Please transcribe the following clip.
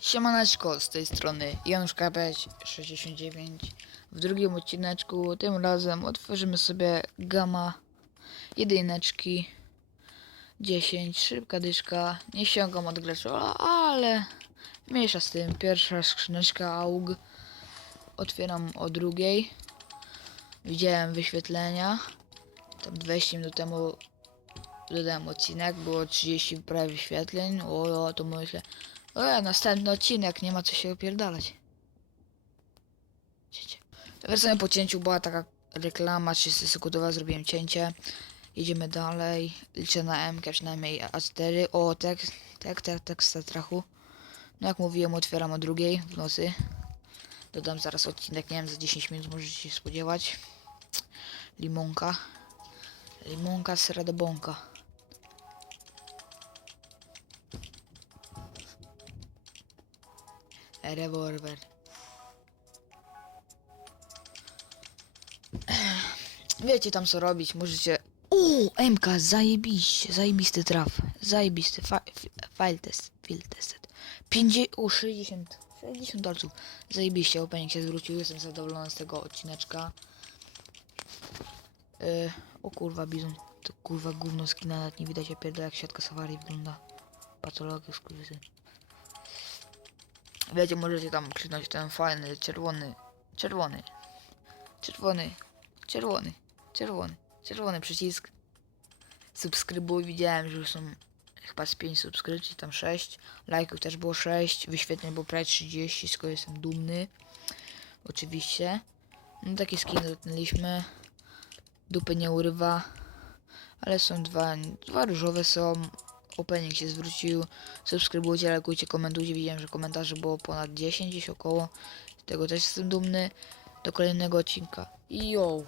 Siemaneczko, z tej strony Janusz KP 69 W drugim odcineczku, tym razem otworzymy sobie gama jedyneczki. 10, szybka dyszka, nie ściągam od Glaczola, ale mniejsza z tym, pierwsza skrzyneczka AUG Otwieram o drugiej. Widziałem wyświetlenia Tam 20 minut temu dodałem odcinek, było 30 prawie wyświetleń, o, o to myślę o, następny odcinek, nie ma co się opierdalać. Cięcie. W po cięciu była taka reklama 30 sekundowa, zrobiłem cięcie. Jedziemy dalej. Liczę na MK, przynajmniej A4. O, tak, tak, tak, tak, z trachu. No jak mówiłem, otwieram o drugiej w nocy. Dodam zaraz odcinek, nie wiem, za 10 minut możecie się spodziewać. Limonka. Limonka z Rewolwer. Wiecie tam co robić, możecie... Uuu, MK, zajebiście, zajebisty traf. Zajebisty, file test, field tested. 50, u, 60, 60 dolców. Zajebiście, opening się zwrócił, jestem zadowolony z tego odcineczka. Yy, o kurwa, bizon. To kurwa gówno skina, nawet nie widać, ja pierdolę jak siatka safari wygląda. Patologia, skurwysyn. Wiecie, możecie tam krzyknąć ten fajny, czerwony, czerwony, czerwony, czerwony, czerwony, czerwony przycisk. Subskrybuj, widziałem, że już są chyba z 5 subskrypcji, tam 6. Lajków też było 6, wyświetleń było prawie 30, z jestem dumny. Oczywiście. No takie skiny dotknęliśmy. Dupy nie urywa. Ale są dwa, dwa różowe są. Opening się zwrócił. Subskrybujcie, lajkujcie, komentujcie. Widziałem, że komentarzy było ponad 10 gdzieś około. Z tego też jestem dumny. Do kolejnego odcinka. I yo!